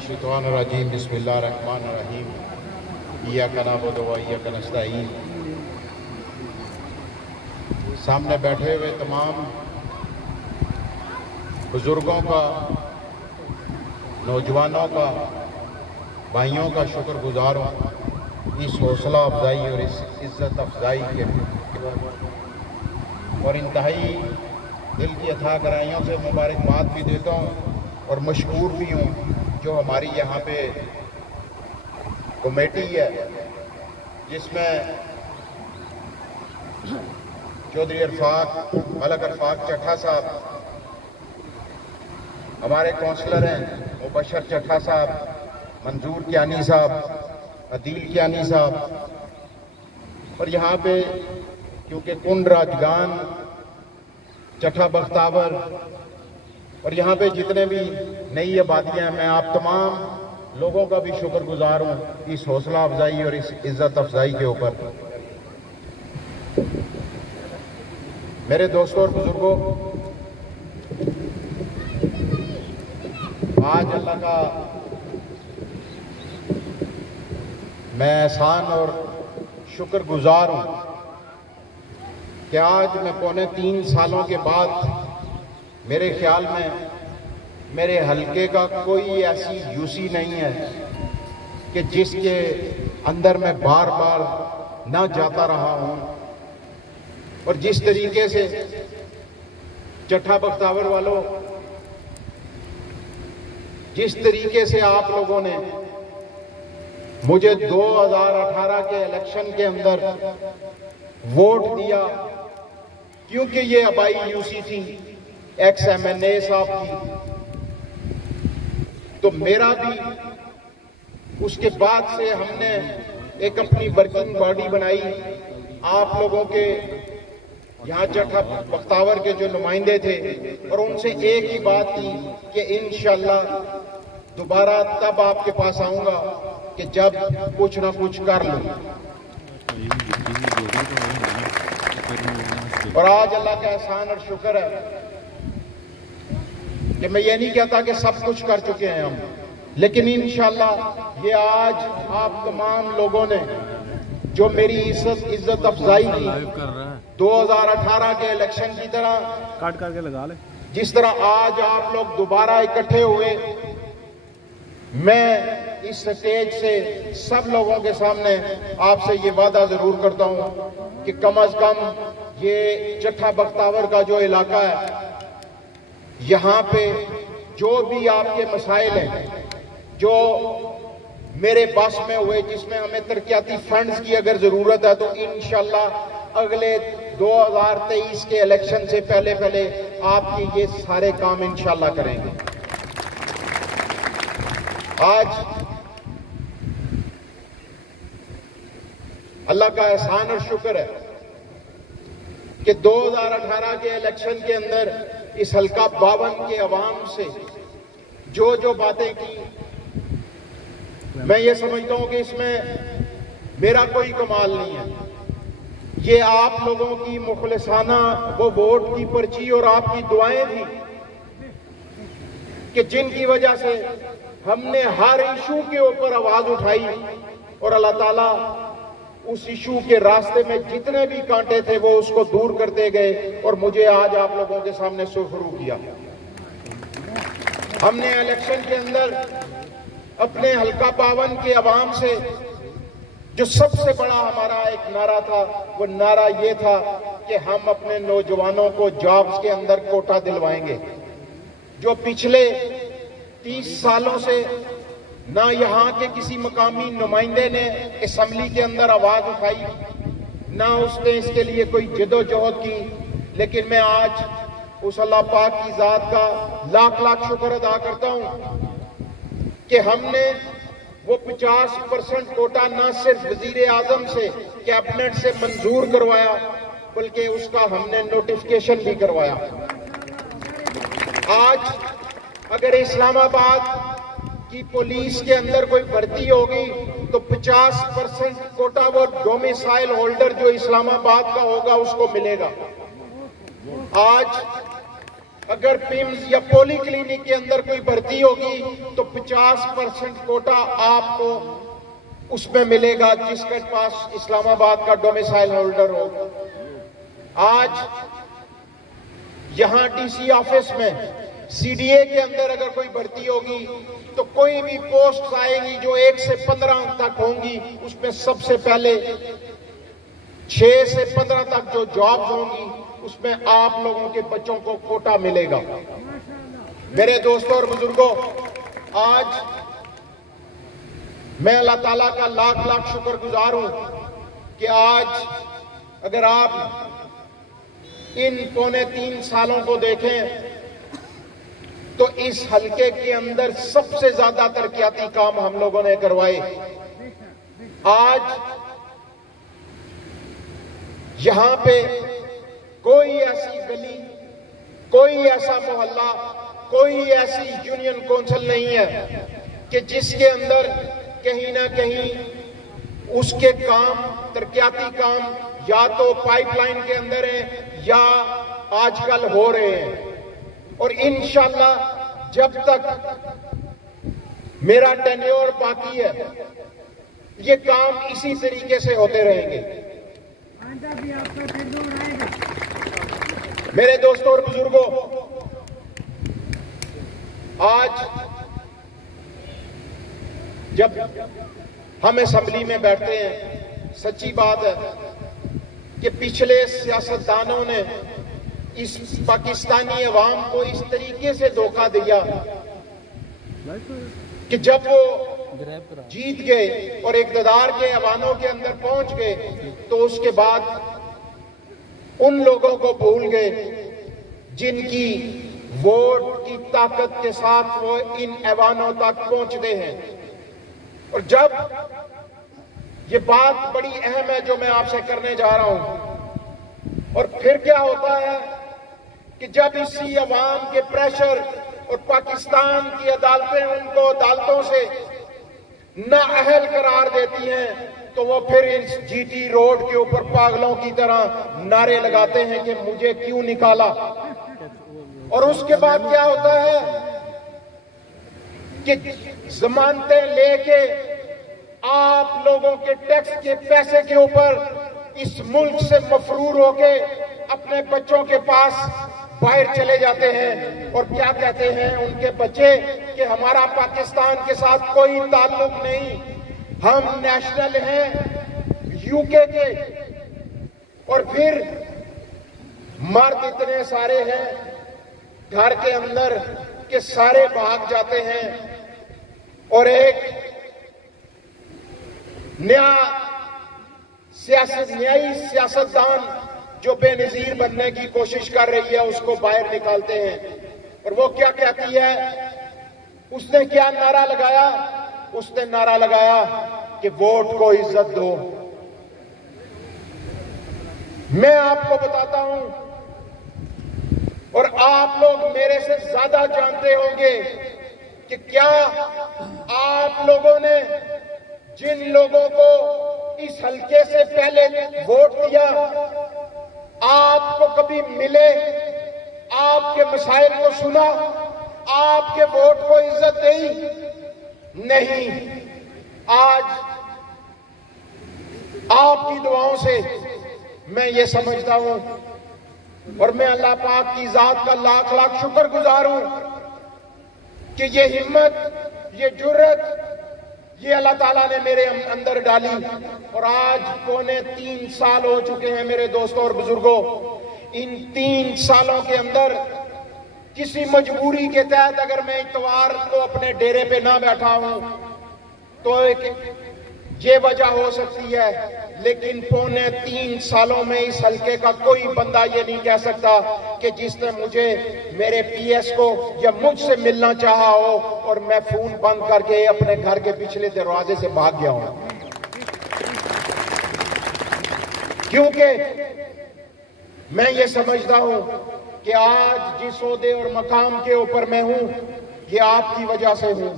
शैतानिर्रजीम बिस्मिल्लाहिर्रहमानिर्रहीम इय्याका नअबुदु व इय्याका नस्तईन। सामने बैठे हुए तमाम बुजुर्गों का, नौजवानों का, भाइयों का शुक्रगुजार हूँ इस हौसला अफजाई और इस इज़्ज़त अफजाई के और इंतहाई दिल की अथाह गहराइयों से मुबारकबाद भी देता हूँ और मशकूर भी हूँ जो हमारी यहाँ पे कमेटी है जिसमें चौधरी मलक अरफाक चट्ठा साहब, हमारे काउंसलर हैं मुबशर चट्ठा साहब, मंजूर कियानी साहब, अदील कियानी साहब, और यहाँ पे क्योंकि कुंड राजगान, चट्ठा बख्तावर और यहाँ पे जितने भी नई आबादियाँ हैं, मैं आप तमाम लोगों का भी शुक्रगुजार हूँ इस हौसला अफजाई और इस इज़्ज़त अफजाई के ऊपर। मेरे दोस्तों और बुजुर्गों, आज अल्लाह का मैं एहसान और शुक्रगुजार हूँ कि आज मैं पौने 3 सालों के बाद मेरे ख्याल में मेरे हलके का कोई ऐसी यूसी नहीं है कि जिसके अंदर मैं बार बार ना जाता रहा हूं। और जिस तरीके से चट्ठा बख्तावर वालों, जिस तरीके से आप लोगों ने मुझे 2018 के इलेक्शन के अंदर वोट दिया, क्योंकि ये आबाई यूसी थी एक्स MNA साहब की, तो मेरा भी उसके बाद से हमने एक अपनी वर्किंग बॉडी बनाई। आप लोगों के यहाँ चट्ठा बख्तावर के जो नुमाइंदे थे और उनसे एक ही बात की कि इंशाल्लाह दोबारा तब आपके पास आऊंगा कि जब कुछ ना कुछ कर लूं। और आज अल्लाह का एहसान और शुक्र है कि मैं ये नहीं कहता कि सब कुछ कर चुके हैं हम, लेकिन इंशाल्लाह ये आज आप तमाम लोगों ने जो मेरी इज्जत अफजाई की 2018 के इलेक्शन की तरह काट करके लगा ले, जिस तरह आज आप लोग दोबारा इकट्ठे हुए, मैं इस स्टेज से सब लोगों के सामने आपसे ये वादा जरूर करता हूं कि कम अज कम ये चट्ठा बख्तावर का जो इलाका है, यहाँ पे जो भी आपके मसाइल हैं जो मेरे बस में हुए, जिसमें हमें तरक्याती फंड्स की अगर जरूरत है, तो इंशाल्लाह अगले 2023 के इलेक्शन से पहले पहले आपके ये सारे काम इंशाल्लाह करेंगे। आज अल्लाह का एहसान और शुक्र है कि 2018 के इलेक्शन के अंदर इस हल्का 52 के अवाम से जो जो बातें की, मैं ये समझता हूं कि इसमें मेरा कोई कमाल नहीं है। ये आप लोगों की मुखलिसाना वो वोट की पर्ची और आपकी दुआएं थी कि जिनकी वजह से हमने हर इशू के ऊपर आवाज उठाई और अल्लाह ताला उस इशू के रास्ते में जितने भी कांटे थे वो उसको दूर करते गए और मुझे आज आप लोगों के सामने सुरखरू किया। हमने इलेक्शन के अंदर अपने हल्का 52 के अवाम से जो सबसे बड़ा हमारा एक नारा था, वो नारा ये था कि हम अपने नौजवानों को जॉब्स के अंदर कोटा दिलवाएंगे। जो पिछले 30 सालों से ना यहाँ के किसी मकामी नुमाइंदे ने असेंबली के अंदर आवाज उठाई, ना उसने इसके लिए कोई जदोजहद की, लेकिन मैं आज उस अल्लाह पाक की जात का लाख लाख शुक्र अदा करता हूं कि हमने वो 50% कोटा ना सिर्फ वजीर आजम से, कैबिनेट से मंजूर करवाया, बल्कि उसका हमने नोटिफिकेशन भी करवाया। आज अगर इस्लामाबाद की पुलिस के अंदर कोई भर्ती होगी तो 50% कोटा वो डोमिसाइल होल्डर जो इस्लामाबाद का होगा उसको मिलेगा। आज अगर पिम्स या पोली क्लिनिक के अंदर कोई भर्ती होगी तो 50% कोटा आपको उसमें मिलेगा जिसके पास इस्लामाबाद का डोमिसाइल होल्डर हो। आज यहां डीसी ऑफिस में सीडीए के अंदर अगर कोई भर्ती होगी तो कोई भी पोस्ट आएगी जो 1 से 15 तक होंगी, उसमें सबसे पहले 6 से 15 तक जो जॉब्स होंगी उसमें आप लोगों के बच्चों को कोटा मिलेगा। मेरे दोस्तों और बुजुर्गों, आज मैं अल्लाह ताला का लाख लाख शुक्रगुजार हूं कि आज अगर आप इन 3.25 सालों को देखें तो इस हलके के अंदर सबसे ज्यादा तरक्याती काम हम लोगों ने करवाए। आज यहां पे कोई ऐसी गली, कोई ऐसा मोहल्ला, कोई ऐसी यूनियन काउंसिल नहीं है कि जिसके अंदर कहीं ना कहीं उसके काम, तरक्याती काम या तो पाइपलाइन के अंदर है या आजकल हो रहे हैं। और इंशाल्लाह जब तक मेरा टेन्योर बाकी है ये काम इसी तरीके से होते रहेंगे। मेरे दोस्तों और बुजुर्गों, आज जब हम असेंबली में बैठते हैं, सच्ची बात है कि पिछले सियासतदानों ने इस पाकिस्तानी अवाम को इस तरीके से धोखा दिया कि जब वो जीत गए और इक़्तिदार के ऐवानों के अंदर पहुंच गए तो उसके बाद उन लोगों को भूल गए जिनकी वोट की ताकत के साथ वो इन ऐवानों तक पहुंचते हैं। और जब ये बात बड़ी अहम है जो मैं आपसे करने जा रहा हूं, और फिर क्या होता है कि जब इसी अवाम के प्रेशर और पाकिस्तान की अदालतें उनको अदालतों से नाअहल करार देती हैं तो वो फिर इस जीटी रोड के ऊपर पागलों की तरह नारे लगाते हैं कि मुझे क्यों निकाला। और उसके बाद क्या होता है कि जमानतें लेके आप लोगों के टैक्स के पैसे के ऊपर इस मुल्क से मफरूर होके अपने बच्चों के पास बाहर चले जाते हैं। और क्या कहते हैं उनके बच्चे कि हमारा पाकिस्तान के साथ कोई ताल्लुक नहीं, हम नेशनल हैं यूके के। और फिर मर्द इतने सारे हैं घर के अंदर कि सारे भाग जाते हैं और एक न्यायी सियासतदान जो बेनजीर बनने की कोशिश कर रही है उसको बाहर निकालते हैं। और वो क्या कहती है, उसने क्या नारा लगाया? उसने नारा लगाया कि वोट को इज्जत दो। मैं आपको बताता हूं और आप लोग मेरे से ज्यादा जानते होंगे कि क्या आप लोगों ने जिन लोगों को इस हलके से पहले वोट दिया आपको कभी मिले, आपके मसाइल को सुना, आपके वोट को इज्जत दी? नहीं। आज आपकी दुआओं से मैं ये समझता हूं और मैं अल्लाह पाक की जात का लाख लाख शुक्रगुजार हूं कि ये हिम्मत, ये जुर्रत, ये अल्लाह ताला ने मेरे अंदर डाली। और आज 3.25 साल हो चुके हैं मेरे दोस्तों और बुजुर्गों। इन 3 सालों के अंदर किसी मजबूरी के तहत अगर मैं इतवार को अपने डेरे पे ना बैठा हूं तो ये वजह हो सकती है, लेकिन 3.25 सालों में इस हलके का कोई बंदा ये नहीं कह सकता कि जिसने मुझे मेरे पीएस को या मुझसे मिलना चाहा हो और मैं फोन बंद करके अपने घर के पिछले दरवाजे से भाग गया हूं। क्योंकि मैं ये समझता हूं कि आज जिस ओहदे और मकाम के ऊपर मैं हूं ये आपकी वजह से हूं।